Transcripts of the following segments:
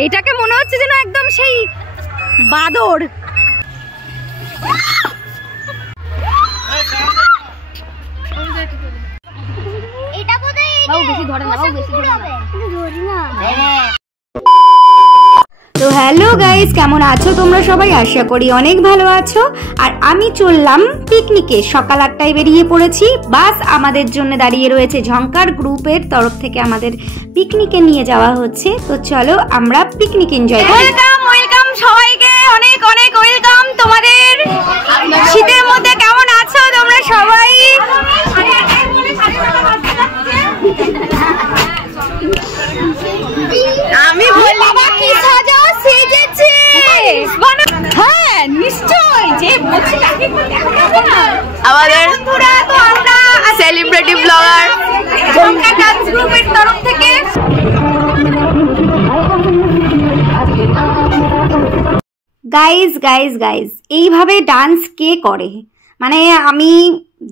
এইটাকে মনে হচ্ছে যেন একদম সেই বাদর। তো হ্যালো গাইস, কেমন আছো তোমরা সবাই? আশা করি অনেক ভালো আছো। আর আমি চললাম পিকনিকে, সকাল 8টায় বেরিয়ে পড়েছি। বাস আমাদের জন্য দাঁড়িয়ে রয়েছে, ঝংকার গ্রুপের তরফ থেকে আমাদের পিকনিকে নিয়ে যাওয়া হচ্ছে। তো চলো আমরা পিকনিক এনজয় করি। ওয়েলকাম ওয়েলকাম সবাইকে, অনেক অনেক ওয়েলকাম তোমাদের। শীতের মধ্যে কেমন আছো তোমরা সবাই? আমি বললাম কি সাজা সেজেছে। হ্যাঁ নিশ্চয়ই, যে বলছি তাকে আমাদের পুরা তো আমরা সেলিব্রিটি ব্লগার ঝংকার ডান্স গ্রুপের তরফ থেকে। গাইজ গাইজ গাইজ, এইভাবে ডান্স কে করে? মানে আমি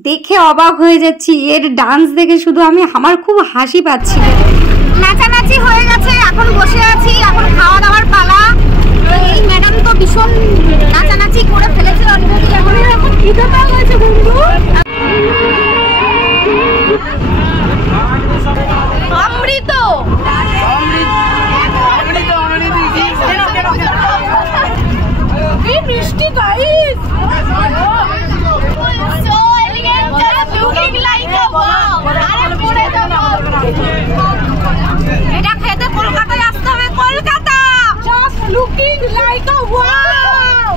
দেখে অবাক হয়ে যাচ্ছি। এর ডান্স দেখে শুধু আমার খুব হাসি পাচ্ছিল। নাচানাচি হয়ে গেছে, এখন বসে আছি, এখন খাওয়া দাওয়ার পালা। এই ম্যাডাম তো ভীষণ নাচানাচি করে ফেলেছে অলরেডি। এখন কি কথা হয়েছে বন্ধু? অমৃত এই মিষ্টি গাইস, এটা খেতে কলকাতায় আসতে হবে। কলকাতা জাস্ট লুকিং লাইক আ ওয়াও।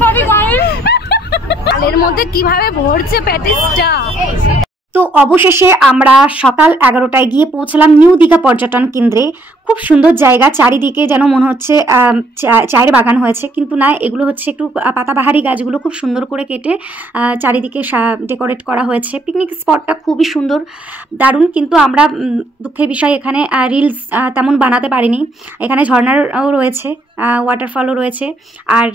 সরি গাইস, আলের মধ্যে কিভাবে ভরছে প্যাটিসটা। তো অবশেষে আমরা সকাল 11টায় গিয়ে পৌঁছলাম নিউ দীঘা পর্যটন কেন্দ্রে। খুব সুন্দর জায়গা, চারিদিকে যেন মনে হচ্ছে চায়ের বাগান হয়েছে, কিন্তু না, এগুলো হচ্ছে একটু পাতাবাহারি গাছগুলো খুব সুন্দর করে কেটে চারিদিকে ডেকোরেট করা হয়েছে। পিকনিক স্পটটা খুবই সুন্দর, দারুণ। কিন্তু আমরা দুঃখের বিষয় এখানে রিলস তেমন বানাতে পারিনি। এখানে ঝর্ণারও রয়েছে, ওয়াটারফলও রয়েছে। আর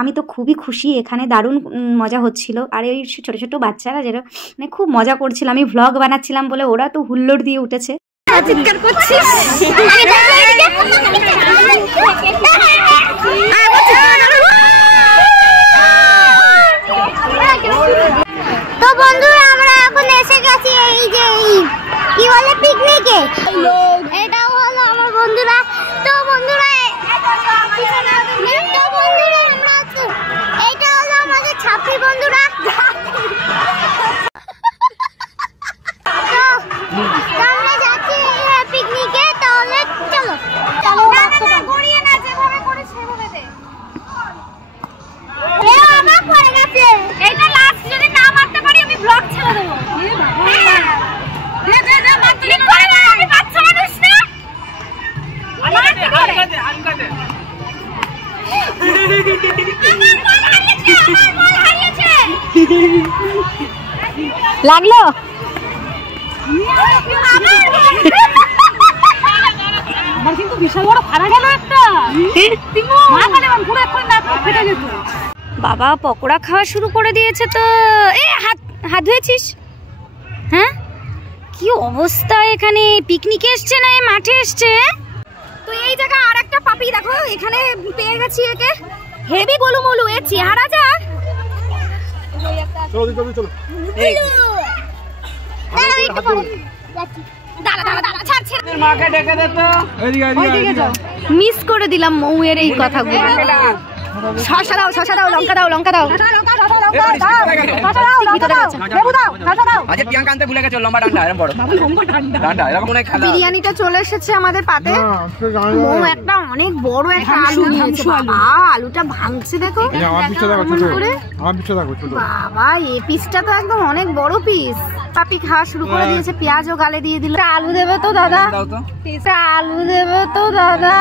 আমি তো খুবই খুশি, এখানে দারুণ মজা হচ্ছিল। আর এই ছোটো ছোটো বাচ্চারা যেটা মানে খুব মজা করছিল। আমি ভ্লগ বানাচ্ছিলাম বলে ওরা তো হুল্লোড় দিয়ে উঠেছে। চিৎকার করছিস? তো বন্ধুরা আমরা এখন এসে গেছি এই যে কি বলে পিকনিকে। এটাও হলো আমার বন্ধুরা। তো বন্ধুরা এটা হলো আমাদের ছাত্রী বন্ধুরা। লাগলো আমার কিন্তু বিশাল বড় ফাড়া গেল একটা। বাবা পকোড়া খাওয়া শুরু করে দিয়েছে। তো এ হাত হাত ধুয়েছিস? হ্যাঁ, কি অবস্থা এখানে? পিকনিকে এসছে না এই মাঠে এসছে? তো এই জায়গা আর একটা পাপি দেখো এখানে পেয়ে গেছি। একে হেভি গোলুমলু, এ চেহারা যা। মিস করে দিলাম মৌয়ের এই কথাগুলো। শসা দাও, শসা দাও, লঙ্কা দাও, লঙ্কা দাও। বিরিয়ানিটা চলে এসেছে আমাদের পাতে। মৌ একটা অনেক বড় একটা আলু দিয়েছে। আলুটা ভাঙছে দেখো বাবা। এই পিসটা তো একদম অনেক বড় পিস। পাপি খাওয়া শুরু করে দিয়েছে, পেঁয়াজও গালে দিয়ে দিল। আলু দেবে তো দাদা? আলু দেবে তো দাদা?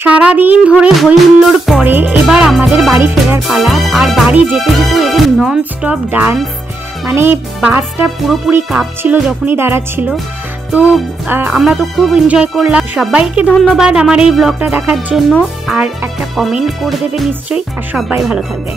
সারাদিন ধরে হই হুল্লোড় পরে এবার আমাদের বাড়ি ফেরার পালা। আর বাড়ি যেতে যেতে এদের নন স্টপ ডান্স, মানে বাসটা পুরোপুরি কাঁপছিল যখনই দাঁড়াচ্ছিল। তো আমরা তো খুব এনজয় করলাম। সবাইকে ধন্যবাদ আমার এই ব্লগটা দেখার জন্য, আর একটা কমেন্ট করে দেবে নিশ্চয়ই, আর সবাই ভালো থাকবে।